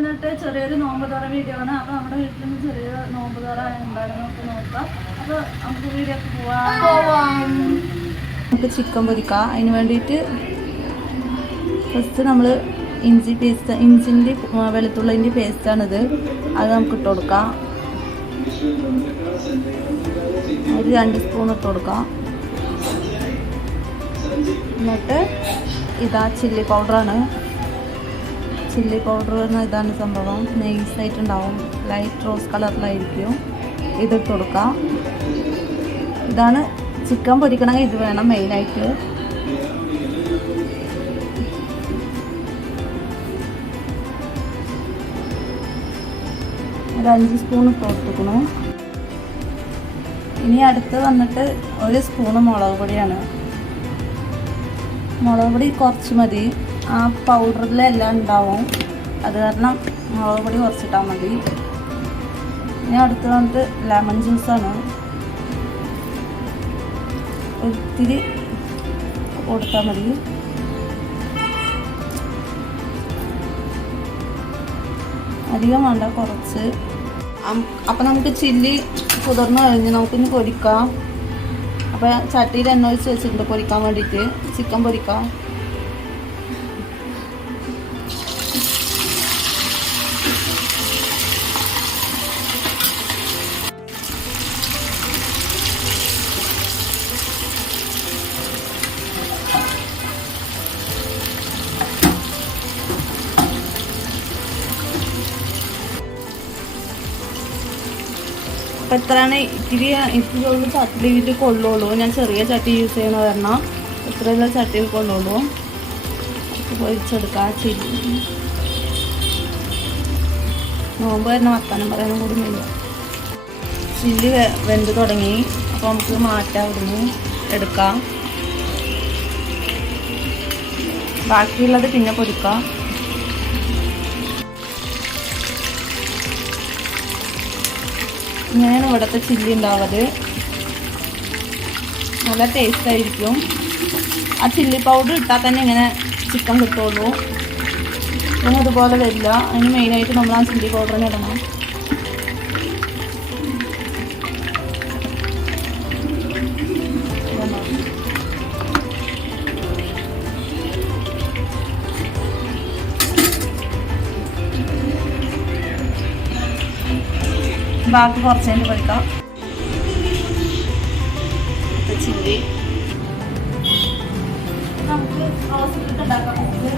വന്നിട്ട് ചെറിയൊരു നോമ്പ് തുറ വീഡിയോ ആണ്. അപ്പോൾ നമ്മുടെ വീട്ടിൽ നിന്ന് ചെറിയ നോമ്പ് തുറ എന്തായാലും നമുക്ക് നോക്കാം. അപ്പോൾ നമുക്ക് വീഡിയോ പോവാം. നമുക്ക് ചിക്കൻ പൊരിക്കാം. അതിന് വേണ്ടിയിട്ട് ഫസ്റ്റ് നമ്മൾ ഇഞ്ചിൻ്റെ വെളുത്തുള്ളിൻ്റെ പേസ്റ്റാണിത്. അത് നമുക്ക് ഇട്ട് കൊടുക്കാം. ഒരു 2 സ്പൂൺ ഇട്ട് കൊടുക്കാം. എന്നിട്ട് ഇതാ ചില്ലി പൗഡറാണ്. ചില്ലി പൗഡർ പറഞ്ഞാൽ ഇതാണ് സംഭവം. നൈസായിട്ടുണ്ടാവും, ലൈറ്റ് റോസ് കളറിലായിരിക്കും. ഇതിട്ട് കൊടുക്കാം. ഇതാണ് ചിക്കൻ പൊരിക്കണമെങ്കിൽ ഇത് വേണം മെയിനായിട്ട്. ഒരു 5 സ്പൂൺ ഇട്ട് കൊടുത്തുക്കണു. ഇനി അടുത്ത് വന്നിട്ട് 1 സ്പൂണ് മുളക് പൊടിയാണ്. മുളക് പൊടി കുറച്ച് മതി, ആ പൗഡറിലെല്ലാം ഉണ്ടാവും. അത് കാരണം മുളക് പൊടി കുറച്ചിട്ടാൽ മതി. ഇനി അടുത്ത് വന്നിട്ട് ലെമൺ ജ്യൂസാണ്. ഒത്തിരി കൊടുത്താൽ മതി. അധികം വേണ്ട, കുറച്ച്. അപ്പം നമുക്ക് ചില്ലി കുതിർന്ന് കഴിഞ്ഞ് നമുക്കിനി പൊരിക്കാം. അപ്പോൾ ചട്ടിയിൽ എണ്ണ ഒഴിച്ച് വെച്ചിട്ടുണ്ട് പൊരിക്കാൻ വേണ്ടിയിട്ട്. ചിക്കൻ പൊരിക്കാം. അപ്പോൾ എത്രയാണ് ഇത്തിരി ചട്ടിയിട്ട് കൊള്ളുള്ളൂ. ഞാൻ ചെറിയ ചട്ടി യൂസ് ചെയ്യുന്ന കാരണം ഇത്രയുള്ള ചട്ടിയിൽ കൊള്ളുള്ളൂ. പൊരിച്ചെടുക്കാം. ചില്ലി നോമ്പ് വരുന്ന വർത്താനം പറയാനും കൂടി വയ്യ. ചില്ലി വെന്ത് തുടങ്ങി. അപ്പോൾ നമുക്ക് മാറ്റാം, ഇവിടുന്ന് എടുക്കാം. ബാക്കിയുള്ളത് പിന്നെ പൊരിക്കാം. ഇങ്ങനെയാണ് ഇവിടുത്തെ ചില്ലി ഉണ്ടാവുന്നത്. നല്ല ടേസ്റ്റ് ആയിരിക്കും. ആ ചില്ലി പൗഡർ ഇട്ടാൽ തന്നെ ഇങ്ങനെ ചിക്കൻ കിട്ടുള്ളൂ. പിന്നെ അതുപോലെ വരില്ല. അതിന് മെയിനായിട്ട് നമ്മൾ ആ ചില്ലി പൗഡറിന് ഇടണം. ബാക്കി കുറച്ചതിൻ്റെ പൊരിക്കാം. ചില്ലി നമുക്ക് റോസ്റ്റ് ഉണ്ടാക്കാം. നമുക്ക്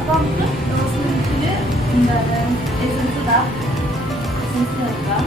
അപ്പോൾ നമുക്ക് റോസ് മിൽക്കിൽ എന്താണ് എസൻസ് ഇടാം. എസൻസ് ചേർക്കാം.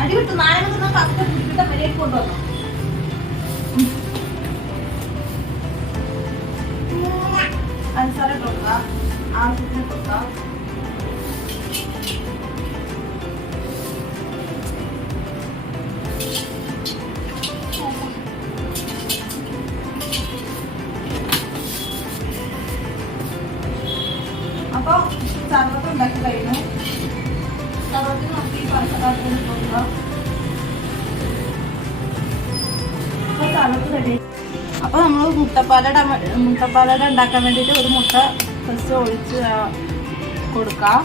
അടി വിട്ടു നാളെ മര്യാദ കൊണ്ടുവന്നു. പഞ്ചസാര കൊടുക്കുക, ആവശ്യത്തിന് കൊടുക്കുക. കഴിഞ്ഞു. തവക്ക് നോക്കി പാത്രത്തിൽ കൊടുക്കാം. അപ്പോൾ തവക്ക് റെഡി. അപ്പോൾ നമ്മൾ മുട്ടപ്പാലട ഉണ്ടാക്കാൻ വേണ്ടിയിട്ട് ഒരു മുട്ട ഫസ്റ്റ് ഒഴിച്ച് കൊടുക്കാം.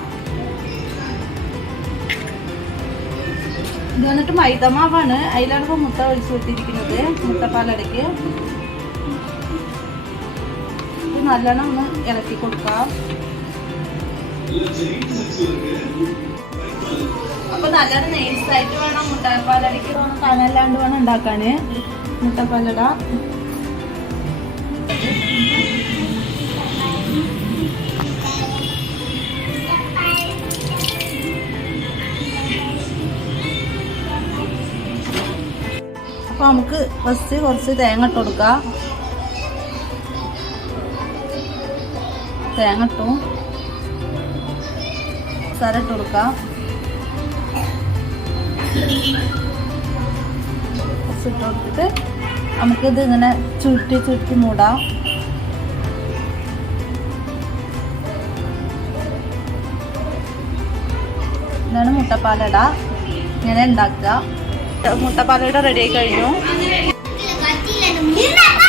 ഇത് വന്നിട്ട് മൈദമാവാണ്, അതിലാണ് ഇപ്പോൾ മുട്ട ഒഴിച്ച് വിട്ടിരിക്കുന്നത് മുട്ടപ്പാലടയ്ക്ക്. ഇത് നല്ലോണം ഒന്ന് ഇളക്കി കൊടുക്കാം. അപ്പോൾ നല്ലോണം നൈസായിട്ട് വേണം മുട്ടപ്പാലടയ്ക്ക് കനല്ലാണ്ട് വേണം ഉണ്ടാക്കാൻ മുട്ടപ്പാലട. അപ്പോൾ നമുക്ക് ഫസ്റ്റ് കുറച്ച് തേങ്ങ ഇട്ട് കൊടുക്കാം. തേങ്ങ ഇട്ടു, മസാല ഇട്ട് കൊടുക്കാം. കുറച്ച് ഇട്ട് കൊടുത്തിട്ട് നമുക്കിത് ഇങ്ങനെ ചുരുട്ടി മൂടാം. ഇതാണ് മുട്ടപ്പാലട. ഇങ്ങനെ ഉണ്ടാക്കുക. മുട്ടപ്പാലട റെഡി ആയി കഴിഞ്ഞു.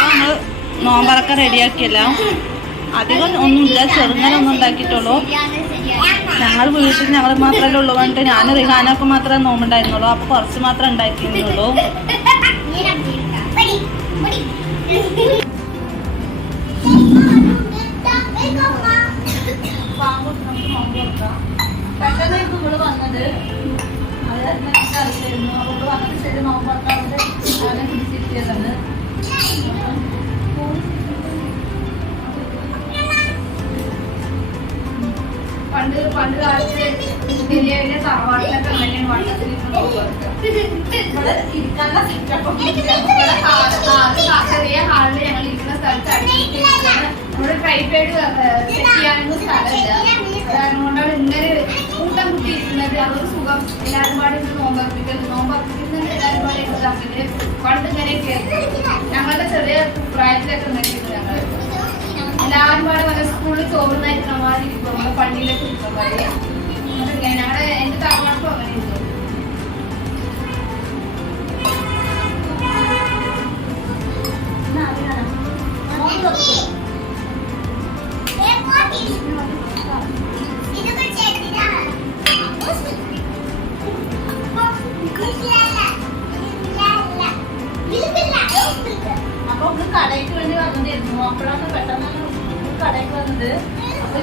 നമ്മൾ നോമ്പറൊക്കെ റെഡിയാക്കിയല്ലോ. അധികം ഒന്നുമില്ല, ചെറുങ്ങനെ ഒന്നും ഉണ്ടാക്കിയിട്ടുള്ളൂ. ഞങ്ങൾ വീട്ടിൽ ഞങ്ങൾ മാത്രമല്ലേ ഉള്ളൂ പറഞ്ഞിട്ട് ഞാൻ റിഹാനൊക്കെ മാത്രമേ നോമ്പുണ്ടായിരുന്നുള്ളൂ. അപ്പോൾ കുറച്ച് മാത്രമേ ഉണ്ടാക്കിയിരുന്നുള്ളൂ. പെട്ടെന്നായിരുന്നു ഇവള് വന്നത്. അത് അറിയില്ലായിരുന്നു. അവള് വന്നത് ശരി നോമ്പറക്കാൻ അവനെ പിടിച്ചിരിക്കുന്നതാണ്. പണ്ട് കാലത്ത് വലിയ വലിയ തറവാട്ടിലൊക്കെ അങ്ങനെ വട്ടത്തിൽ ഇവിടെ ഇരിക്കാനുള്ള ചെറിയ ഹാളിൽ ഞങ്ങൾ ഇരിക്കുന്ന സ്ഥലത്ത് അടുത്തിരിക്കുകയാണ്. നമ്മുടെ ട്രൈപേഡ് സെറ്റ് ചെയ്യാനൊന്നും സ്ഥലമില്ല. അതുകൊണ്ടാണ് ഇങ്ങനെ കൂട്ടം കുട്ടി ഇരിക്കുന്നത്. അതൊരു സുഖം. എല്ലാവരും പാടെ ഇത് നോമ്പർപ്പിക്കുന്നത് എല്ലാവരും പാടെ ഇതാക്കുന്നത് പണ്ട് ഇങ്ങനെയൊക്കെ ഞങ്ങളുടെ ചെറിയ പ്രായത്തിലൊക്കെ ഉണ്ടാക്കിയിരുന്നു. ഞങ്ങൾ എല്ലാവരും പാടെ വല്ല സ്കൂളിൽ ചോറുന്നായിരിക്കണ മാതിരി ഇരിക്കും. നമ്മുടെ പള്ളിയിലൊക്കെ ഇരിക്കും പോലെ ഞങ്ങളുടെ എന്റെ തറവാട്ടും അങ്ങനെ ഇരിക്കും. അപ്പൊ ഒന്ന് കടയ്ക്ക് വേണ്ടി വന്നിരുന്നു. അപ്പോഴാണ് പെട്ടെന്ന് കടയ്ക്ക് വന്നത്. അപ്പൊ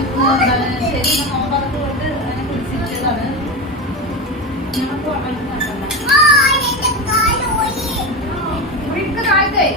ശരി നോമ്പറക്ക് കൊണ്ട് അതിനെ കുറിച്ചിട്ടതാണ്. ഞങ്ങൾക്ക് താഴത്തെ കാല് വേദനേ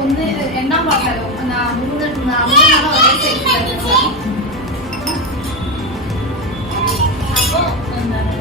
ഒന്ന് എണ്ണാൻ പാടില്ലല്ലോ. മൂന്നെണ്ണോ ഒരേ സൈസ്. അപ്പൊ എന്താണ്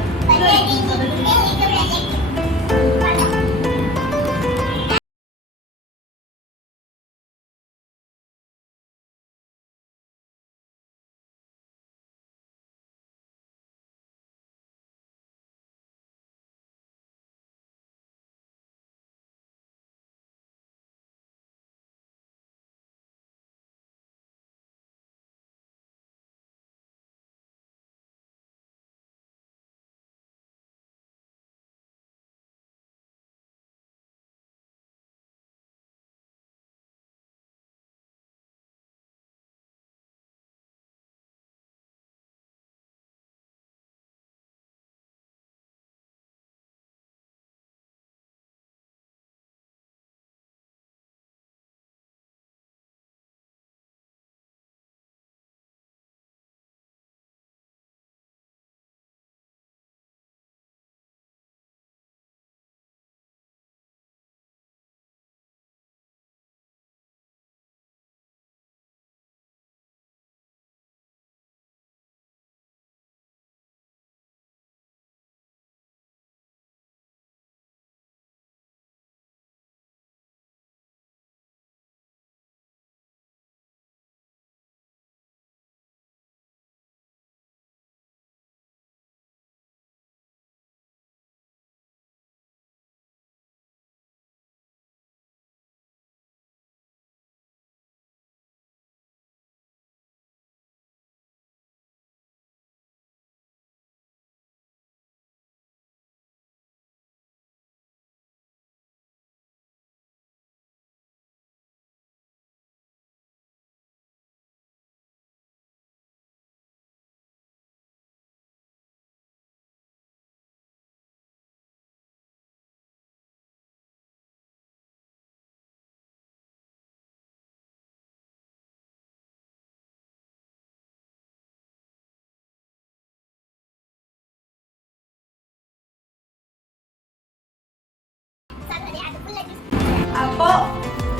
അപ്പൊ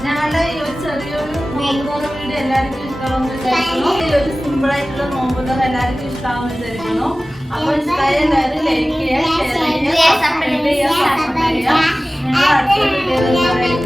ഞങ്ങളുടെ ഈ ഒരു ചെറിയൊരു നോമ്പുതുറ വീഡിയോ എല്ലാവർക്കും ഇഷ്ടമാണെന്ന് വിചാരിക്കുന്നു. ഈ ഒരു സിമ്പിൾ ആയിട്ടുള്ള നോമ്പുതുറ എല്ലാവർക്കും ഇഷ്ടമാണെന്ന് വിചാരിക്കുന്നു. അപ്പൊ ഇഷ്ടമായ എല്ലാവരും ലൈക്ക് ചെയ്യുക, ഷെയർ ചെയ്യുക, സബ്സ്ക്രൈബ് ചെയ്യുക. നിങ്ങൾ അടുത്ത വീഡിയോയിൽ